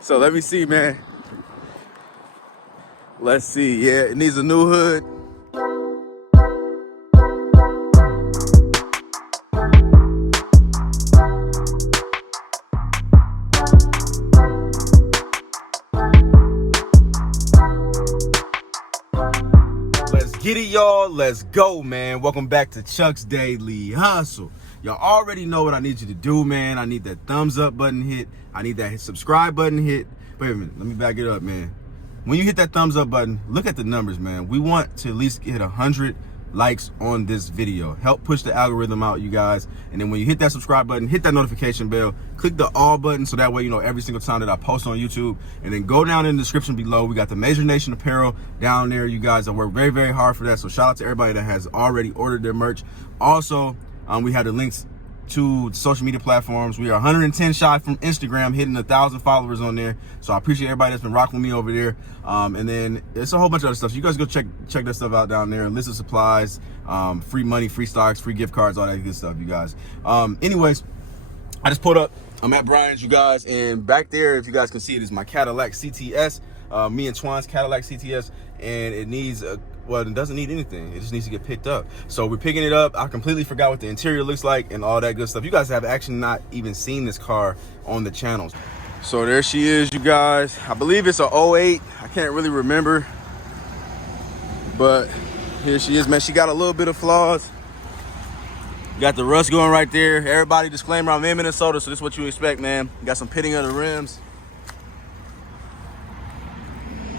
So let me see, man. Let's see. Yeah, it needs a new hood. Let's get it, y'all. Let's go, man. Welcome back to Chuck's Daily Hustle. Y'all already know what I need you to do, man. I need that thumbs up button hit. I need that subscribe button hit. Wait a minute. Let me back it up, man. When you hit that thumbs up button, look at the numbers, man. We want to at least hit 100 likes on this video. Help push the algorithm out, you guys. And then when you hit that subscribe button, hit that notification bell, click the all button so that way you know every single time that I post on YouTube. And then go down in the description below. We got the Major Nation apparel down there, you guys. I work very, very hard for that. So shout out to everybody that has already ordered their merch. Also, we have the links to social media platforms. We are 110 shy from Instagram, hitting 1,000 followers on there. So I appreciate everybody that's been rocking with me over there. And then it's a whole bunch of other stuff. So you guys go check that stuff out down there. List of supplies, free money, free stocks, free gift cards, all that good stuff, you guys. Anyways, I just pulled up. I'm at Brian's, you guys, and back there, if you guys can see it, is my Cadillac CTS. Me and Twan's Cadillac CTS, and it needs a well, it doesn't need anything. It just needs to get picked up. So we're picking it up. I completely forgot what the interior looks like and all that good stuff. You guys have actually not even seen this car on the channels. So there she is, you guys. I believe it's a 08. I can't really remember. But here she is, man. She got a little bit of flaws. Got the rust going right there. Everybody, disclaimer, I'm in Minnesota, so this is what you expect, man. Got some pitting of the rims.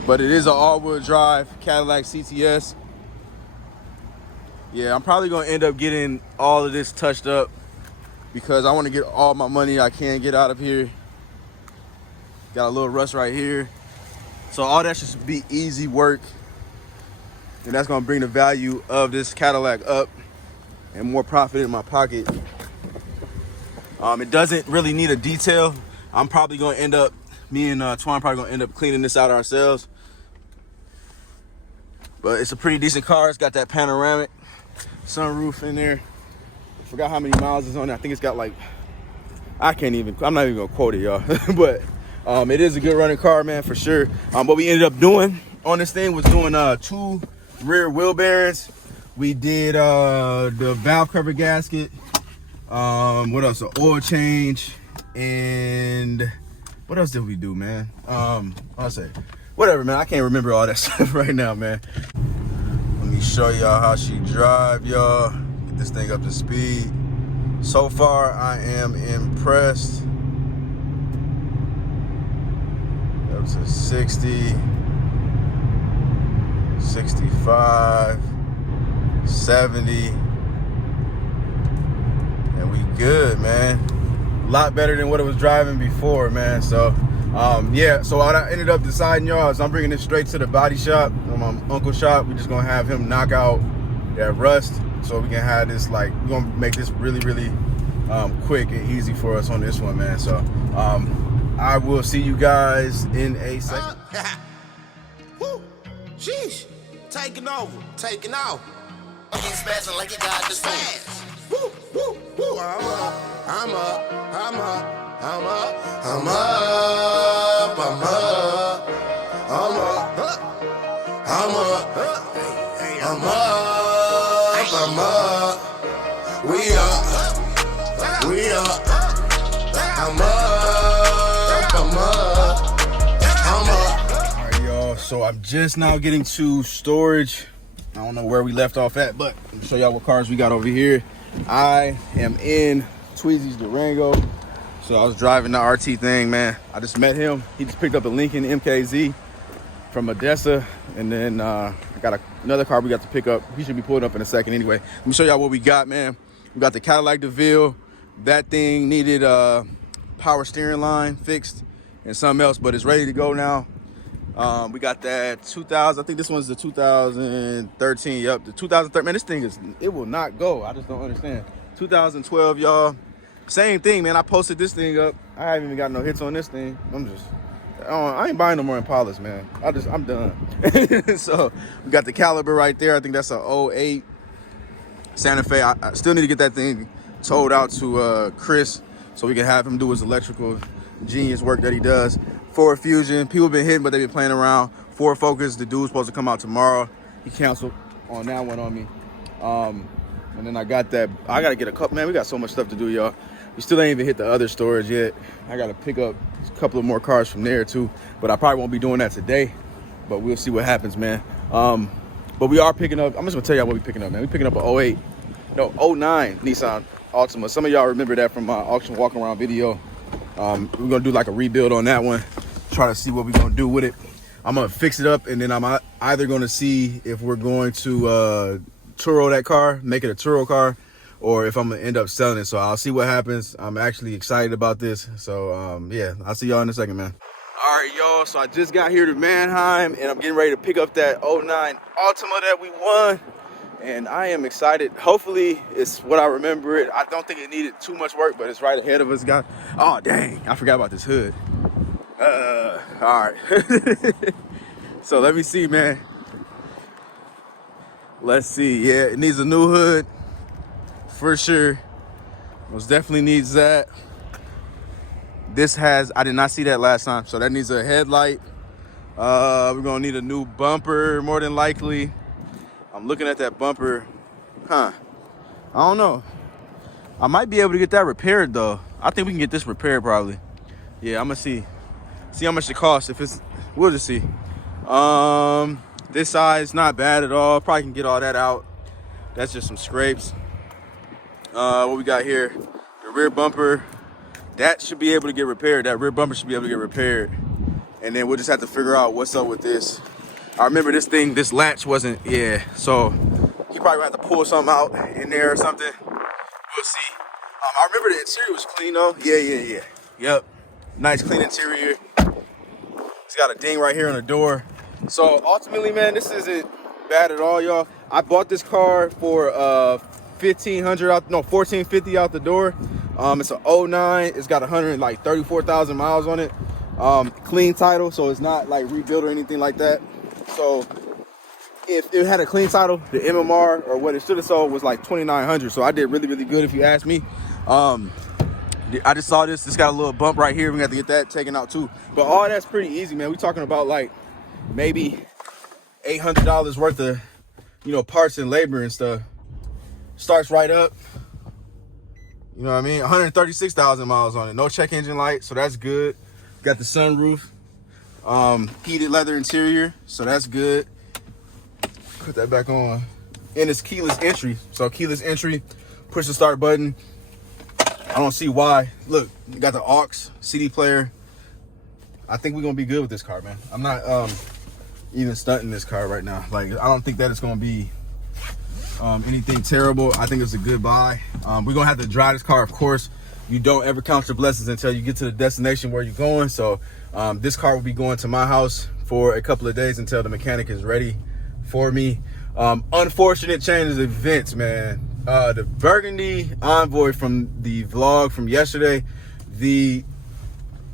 But it is an all-wheel drive Cadillac CTS. Yeah, I'm probably gonna end up getting all of this touched up because I want to get all my money I can get out of here. Got a little rust right here. So all that should be easy work. And that's gonna bring the value of this Cadillac up and more profit in my pocket. It doesn't really need a detail. I'm probably gonna end up, me and Twan probably gonna end up cleaning this out ourselves. But it's a pretty decent car. It's got that panoramic sunroof in there. Forgot how many miles is on it. I think it's got like, I'm not even gonna quote it, y'all. But it is a good running car, man, for sure. What we ended up doing on this thing was doing 2 rear wheel bearings. We did the valve cover gasket. What else? An oil change. And what else did we do, man? I'll say, whatever, man. I can't remember all that stuff right now, man. Let me show y'all how she drive, y'all. Get this thing up to speed. So far, I am impressed. Up to 60, 65, 70. And we good, man. A lot better than what it was driving before, man. So yeah, so what I ended up deciding, y'all, is I'm bringing this straight to the body shop, my uncle's shop. We're just gonna have him knock out that rust so we can have this, like, we're gonna make this really, really quick and easy for us on this one, man. So I will see you guys in a second. Woo! Sheesh! Taking over, taking off. I'm smashing like you got the smash. Woo! Woo! Woo! I'm up. We up. I'm up. All right, y'all. So I'm just now getting to storage. I don't know where we left off at, but let me show y'all what cars we got over here. I am in Tweezy's Durango. So I was driving the RT thing, man. I just met him. He just picked up a Lincoln MKZ from Odessa. And then I got another car we got to pick up. He should be pulling up in a second anyway. Let me show y'all what we got, man. We got the Cadillac DeVille. That thing needed power steering line fixed and something else, but it's ready to go now. We got that 2000, I think this one's the 2013. Yep, the 2013. Man, this thing it will not go. I just don't understand. 2012, y'all. Same thing, man. I posted this thing up. I haven't even got no hits on this thing. I ain't buying no more Impalas, man. I'm done. So we got the Caliber right there. I think that's a 08 Santa Fe. I still need to get that thing towed out to Chris so we can have him do his electrical genius work that he does. Ford Fusion. People been hitting, but they've been playing around. Ford Focus, the dude's supposed to come out tomorrow. He canceled on that one on me. And then I got that. I gotta get a couple. Man, we got so much stuff to do, y'all. We still ain't even hit the other storage yet. I gotta pick up a couple of more cars from there too. But I probably won't be doing that today. But we'll see what happens, man. But we are picking up. I'm just gonna tell y'all what we picking up, man. We picking up an 09 Nissan Altima. Some of y'all remember that from my auction walk around video. We're gonna do like a rebuild on that one. Try to see what we're gonna do with it. I'm gonna fix it up, and then I'm either gonna see if we're going to Turo that car, make it a Turo car, or if I'm gonna end up selling it. So I'll see what happens. I'm actually excited about this. So yeah, I'll see y'all in a second, man. All right, y'all, so I just got here to Manheim, and I'm getting ready to pick up that 09 Altima that we won, and I am excited. Hopefully it's what I remember it. I don't think it needed too much work, but it's right ahead of us. Oh dang, I forgot about this hood. All right. So let me see, man. Let's see. Yeah, it needs a new hood for sure. Most definitely needs that. This has, I did not see that last time, so that needs a headlight. We're gonna need a new bumper more than likely. I'm looking at that bumper. I don't know. I might be able to get that repaired though. I think we can get this repaired probably. Yeah, I'm gonna see how much it costs. If it's, we'll just see. This side's not bad at all. Probably can get all that out. That's just some scrapes. What we got here? The rear bumper. That should be able to get repaired. That rear bumper should be able to get repaired. And then we'll just have to figure out what's up with this. I remember this latch wasn't, yeah. So he probably gonna have to pull something out in there or something. We'll see. I remember the interior was clean though. Yeah. Yep. Nice clean interior. It's got a ding right here on the door. So ultimately, man, this isn't bad at all, y'all. I bought this car for $1,450 out the door. It's an 09. It's got 134,000 miles on it. Clean title, so it's not like rebuilt or anything like that. So if it had a clean title, the MMR or what it should have sold was like 2,900. So I did really, really good if you ask me. I just saw this. This got a little bump right here. We got to get that taken out too. But all that's pretty easy, man. We talking about like maybe $800 worth of, parts and labor and stuff. Starts right up. You know what I mean? 136,000 miles on it. No check engine light, so that's good. Got the sunroof. Heated leather interior, so that's good. Put that back on. And it's keyless entry. So keyless entry, push the start button. I don't see why. Look, you got the aux, CD player. I think we're gonna be good with this car, man. I'm not even stunting this car right now. Like, I don't think that it's gonna be anything terrible. I think it's a good buy. We're gonna have to drive this car, of course. You don't ever count your blessings until you get to the destination where you're going. So this car will be going to my house for a couple of days until the mechanic is ready for me. Unfortunate change of events, man. The burgundy Envoy from the vlog from yesterday, the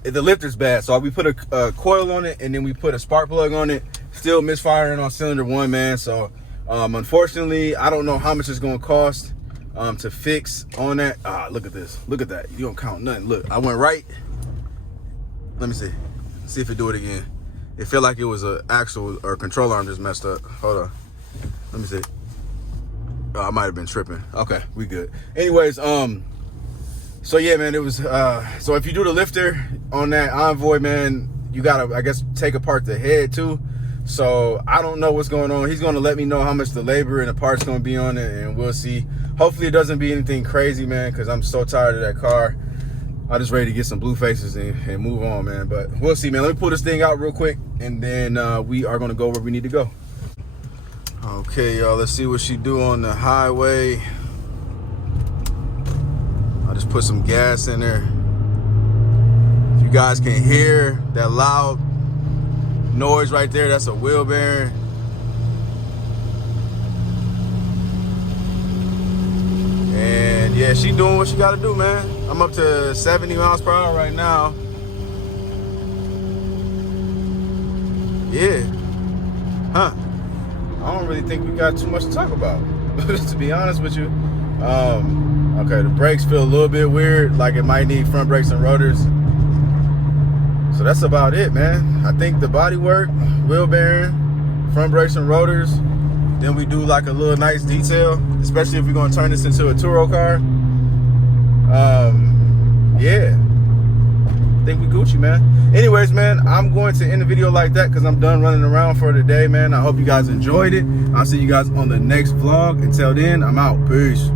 lifter's bad. So we put a coil on it, and then we put a spark plug on it. Still misfiring on cylinder 1, man. So unfortunately, I don't know how much it's gonna cost to fix on that. Look at this. Look at that. You don't count nothing. Look, I went right. Let me see if it do it again. It felt like it was a axle or control arm just messed up. Hold on. Let me see. I might have been tripping. Okay, we good. Anyways, so yeah, man, it was so if you do the lifter on that Envoy, man, you gotta, I guess, take apart the head too. So I don't know what's going on. He's gonna let me know how much the labor and the parts gonna be on it, and we'll see. Hopefully it doesn't be anything crazy, man, because I'm so tired of that car. I'm just ready to get some blue faces and move on, man. But we'll see, man. Let me pull this thing out real quick, and then we are gonna go where we need to go. Okay, y'all, let's see what she do on the highway. I just put some gas in there. If you guys can hear that loud noise right there, that's a wheel bearing. And yeah, she doing what she gotta do, man. I'm up to 70 miles per hour right now. Yeah. I don't really think we got too much to talk about, to be honest with you. Okay, the brakes feel a little bit weird, like it might need front brakes and rotors. So that's about it, man. I think the body work, wheel bearing, front brakes and rotors. Then we do like a little nice detail, especially if we're gonna turn this into a Turo car. Yeah, I think we Gucci, man. Anyways, man, I'm going to end the video like that because I'm done running around for today, man. I hope you guys enjoyed it. I'll see you guys on the next vlog. Until then, I'm out. Peace.